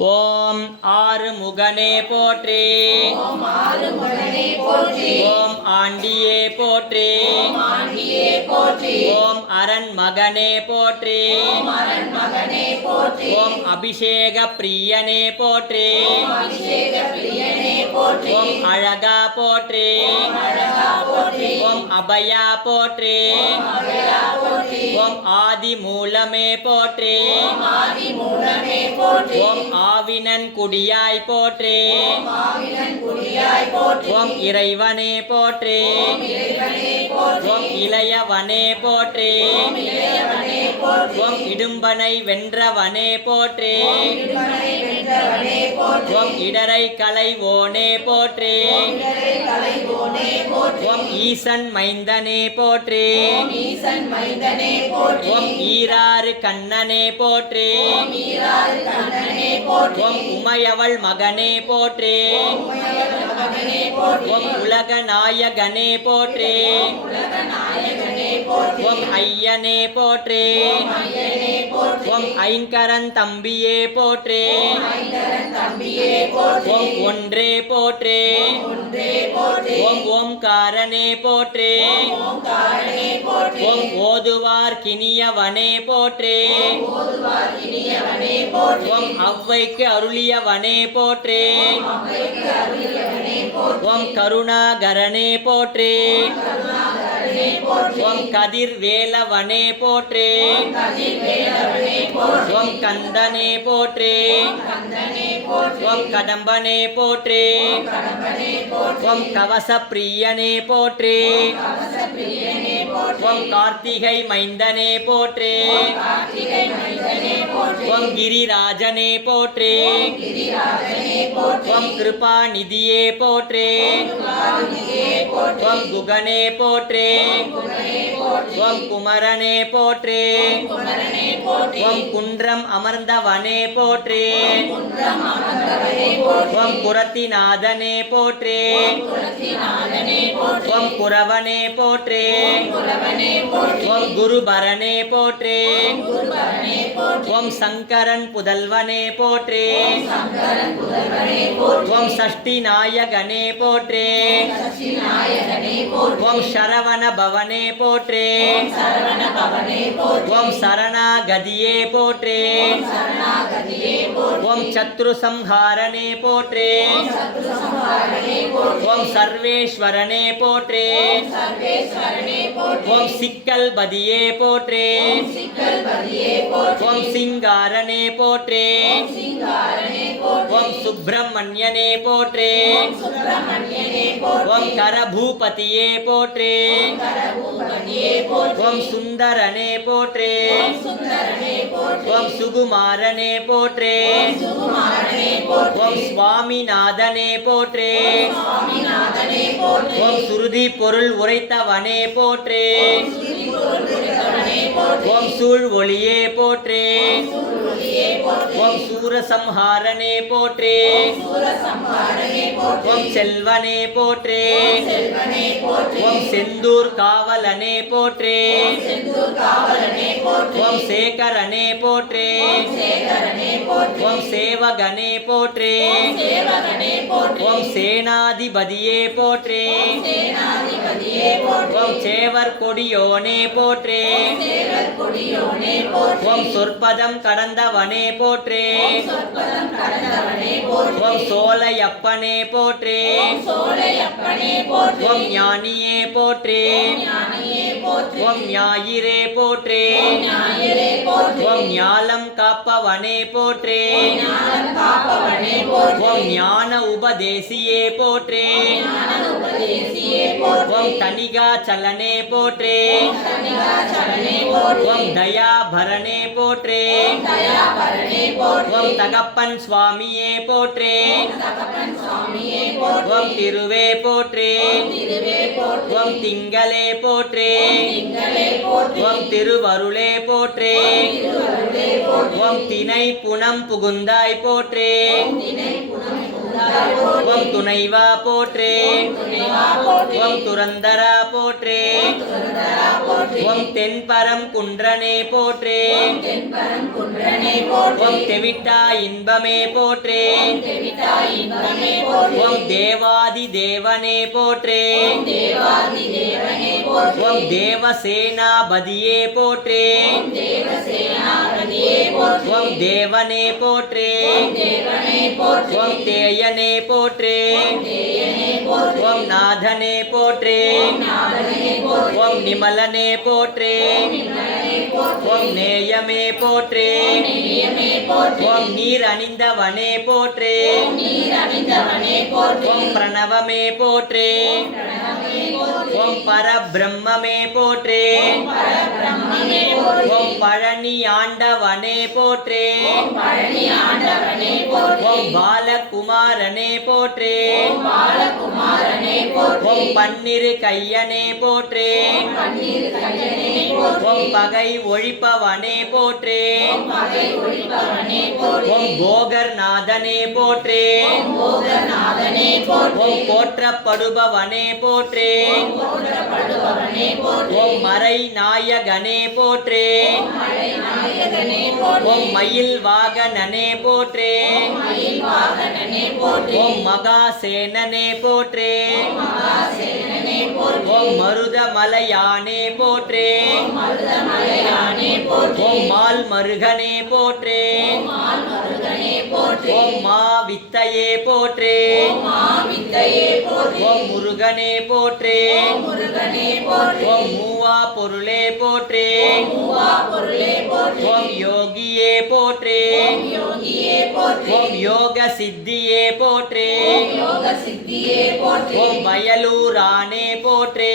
ஓம் ஆறுமுகனே போற்றி. ஓம் ஆறுமுகனே போற்றி. ஓம் ஆண்டியே போற்றி. ஓம் ஆண்டியே போற்றி. ஓம் அரண் மகனே போற்றி. ஓம் அரண் மகனே போற்றி. ஓம் அபிஷேக பிரியனே போற்றி. ஓம் அபிஷேக பிரியனே போற்றி. ஓம் அழகா போற்றி. ஓம் அழகா போற்றி. ஓம் அபயா போற்றி. ஓம் அபயா போற்றி. ஓம் ஆதி மூலமே போற்றி. ஓம் ஆதி மூலமே போற்றி. ஓம் ஆவினன் குடியாய் போற்றி. ஓம் ஆவினன் குடியாய் போற்றி. ஓம் இறைவனே போற்றி. ஓம் இறைவனே போற்றி. ஓம் இளையவனே போற்றி. ஓம் இளையவனே போற்றி. ஓம் இடும்பனை வென்றவனே போற்றி. ஓம் இடும்பனை வென்றவனே போற்றி. ஓம் இடரை களைவோனே போற்றி. ஓம் இடரை களைவோனே போற்றி. ஓம் ஈசன் மைந்தனே போற்றி. ஓம் ஈசன் மைந்தனே போற்றி. ஓம் ஈராறு கண்ணனே போற்றி. ஓம் ஈராறு கண்ணனே போற்றி. ஓம் உமையவள் மகனே போற்றி. ஓம் உமையவள் மகனே போற்றி. ஓம் உலக நாயகனே போற்றி. ஓம் உலக நாயகனே போற்றி. ஓம் ஐயனே போற்றி. ஓம் ஐயனே போற்றி. ஓம் ஐங்கரன் தம்பியே போற்றி. ஓம் ஐங்கரன் தம்பியே போற்றி. ஓம் ஒன்றே போற்றி. ஓம் ஒன்றே போற்றி. ஓம் ஓம்காரனே போற்றி. ஓம் ஓம்காரனே போற்றி. ஓம் ஓதுவார் கினியவனே போற்றி. ஓம் ஓதுவார் இனியவனே போற்றி. ஓம் அவ்வைக்கு அருளியவனே போற்றி. ஓம் அவ்வைக்கு அருளியவனே போற்றி. ஓம் கருணாகரனே போற்றி. கருணாகரனே போற்றி. ஓம் கதிர் வேலவனே போற்றி. ஓம் கதிர்வேலவனே போற்றி. ஓம் கந்தனே போற்றி. ஓம் கந்தனே போற்றி. ஓம் கடம்பனே போற்றி. ஓம் கடம்பனே போற்றி. ஓம் கவச பிரியனே போற்றி. கவசப்பிரியனே போற்றி. ஓம் கார்த்திகை மைந்தனே போற்றி. ஓம் கார்த்திகை மைந்தனே போற்றி. ஓம் கிரிராஜனே போற்றி. ஓம் கிரிராஜனே போற்றி. ஓம் கிருபாநிதியே போற்றி. கருணாநிதியே போற்றி. ஓம் குகனே போற்றி. குணனே போற்றி. ஓம் குமரனே போற்றி. குமரனே போற்றி. ஓம் குன்றம் அமர்ந்தவனே போற்றி. குன்றம் அமர்ந்தவனே போற்றி. ஓம் குரத்திநாதனே போற்றி. குலத்திநாதனே போற்றி. ஓம் குரவனே போற்றி. குலவனே போற்றி. ஓம் குருபரனே போற்றி. குருபரனே போற்றி. ஓம் சங்கரன் புதல்வனே போற்றி. சங்கரன் புதல்வனே போற்றி. ஓம் சஷ்டி நாயகனே போற்றி. சசிநாயகனே போற்றி. ஓம் சரவண பவனே போற்றி. சரவண பவனே போற்றி. ஓம் சரணாகதியே போற்றி. சரணாகதியே போற்றி. ஓம் சத்ரு சம்ஹாரனே போற்றி. சத்ருசம்ஹாரனே போற்றி. ஓம் சர்வேஸ்வரனே போற்றி. சர்வேஸ்வரனே போற்றி. ஓம் சிக்கல் பதியே போற்றி. சிக்கல்பதியே போற்றி. ஓம் சிங்காரனே போற்றி. சிங்காரனே போற்றி. ஓம் சுப்பிரமணியனே போற்றி. சுப்பிரமணியனே போற்றி. ஓம் கரபூபதியே போற்றி. கரபூபதியே போற்றி. ஓம் சுந்தரனே போற்றி. சுந்தரனே போற்றி. ஓம் சுகுமாரனே போற்றி. சுகுமாரனே போற்றி. ஓம் சுவாமிநாதனே போற்றி. சுவாமிநாதனே போற்றி. ஓம் சுருதி பொருள் உரைத்தவனே போற்றி. சுரிபுரந்தவனே போற்றி. ஓம் சூழ் ஒளியே போற்றி. சுருளியே போற்றி. ஓம் சூரசம்ஹாரனே போற்றி. சூரசம்ஹாரனே போற்றி. ஓம் செல்வனே போற்றி. செல்வனே போற்றி. ஓம் செந்தூர் காவலனே போற்றி. செந்தூர் காவலனே போற்றி. ஓம் சேகரனே போற்றி. சேகரனே போற்றி. ஓம் சேவகனே போற்றி. சேவகனே போற்றி. ஓம் சேனாதிபதியே போற்றி. சேனாதிபதியே போற்றி. ஓம் சேவர் கொடியோனே போற்றி. சேவர் கொடியோனே போற்றி. ஓம் சொற்பதம் கடந்தவனே போற்றி. சொற்பதம் கடந்தவனே போற்றி. ஓம் சோலையப்பனே போற்றி. சோலையப்பனே போற்றி. ஓம் ஞானியே போற்றி. ஞானியே போற்றி. ஓம் ஞாயிறே போற்றி. ஞாயிறே போற்றி. ஓம் ஞாலம் காப்பவனே போற்றி. ஞானம் காப்பவனே போற்றி. ஓம் ஞான உபதேசியே போற்றி. ஞான உபதேசியே போற்றி. ஓம் தணிகாச்சலனே போற்றி. தணிகாச்சலனே போற்றி. ஓம் தயாபரனே போற்றி. தயாபரனே போற்றி. ஓம் தகப்பன் சுவாமியே போற்றி. தகப்பன் சுவாமியே போற்றி. ஓம் திருவே போற்றி. திருவே போற்றி. ஓம் திங்களே போற்றி. போற்றி திங்களே போற்றி ஓம் திருவருளே போற்றி திருவருளே போற்றி ஓம் திணை புனம் புகுந்தாய் போற்றி தினை புனம் புகுந்தாய் போற்றி ஓம் துணைவா போற்றி துணைவா போற்றி ஓம் துரந்தரா போற்றி சுந்தரா போற்றி ஓம் தென்பரம் குன்றனே போற்றி தென்பரம் குன்றனே போற்றி ஓம் தெவிட்டா இன்பமே போற்றி தெவிட்டாய் இன்பமே போற்றி ஓம் தேவாதி தேவனே போற்றி தேவாதி தேவனே போற்றி ஓம் தேவசேனாபதியே போற்றி தேவசேனாபதியே போற்றி ஓம் தேவனே போற்றி தேவனே போற்றி ஓம் தேயனே போற்றி தேயனே போற்றி ஓம் நாதனே போற்றி நாதனே போற்றி ஓம் நிமலனே போற்றி நிமலனே போற்றி ஓம் நேயமே போற்றி நேயமே போற்றி ஓம் நீர் அணிந்தவனே போற்றி நீர் அணிந்தவனே போற்றி ஓம் பிரணவமே போற்றி பிரணவமே போற்றி ஓம் பரபிரம்மமே போற்றி பரபிரம்மமே போற்றி ஓம் பழனி ஆண்டவனே போற்றி பழனி ஆண்டவனே போற்றி ஓம் பாலகுமாரனே போற்றி பாலகுமாரனே போற்றி ஓம் பன்னிரு கையனே போற்றி பன்னீர் கையனே போற்றி ஓம் பகை ஒழிப்பவனே போற்றி பகை ஒழிப்பவனே போற்றி ஓம் போகர்நாதனே போற்றி போகநாதனே போற்றி ஓம் போற்றப்படுபவனே போற்றி போற்றப்படுபவனே போற்றி ஓம் மறை நாயகனே போற்றி மழை நாயகனே போற்றி ஓம் மயில் வாகனனே போற்றி மயில் வாகனனே போற்றி ஓம் மகாசேனனே போற்றி மகாசேனனே போற்றி ஓம் மருதமலையானே போற்றி மருதமலையானே போற்றி ஓம் மால் மருகனே போற்றி மால்மருகனே போற்றி ஓம் மா வித்தையே போற்றி மாவித்தையே போற்றி ஓம் முருகனே போற்றி முருகனே போற்றி ஓம் மூவா பொருளே போற்றி மூவா பொருளே போற்றி ஓம் யோகியே போற்றி யோகியே போற்றி ஓம் யோக சித்தியே போற்றி யோக சித்தியே போற்றி ஓம் வயலூரானே போற்றி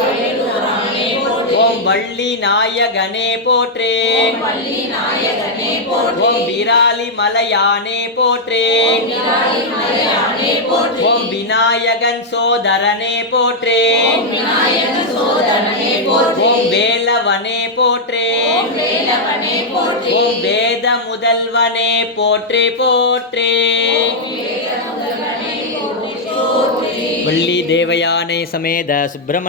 வயலூரானே போற்றி ஓம் வள்ளி நாயகனே போற்றி வள்ளி நாயகனே போற்றி ஓம் விராலி மலையானே போற்றி விராலி மலையானே போற்றி ஓம் விநாயகன் சோதரனே போற்றி விநாயக சோதரனே போற்றி ஓம் வேலவனே போற்றி வேலவனே போற்றி ஓம் வேத முதல்வனே போற்றி போற்றி வள்ளி தேவயானை சமேத சுப்பிரமணிய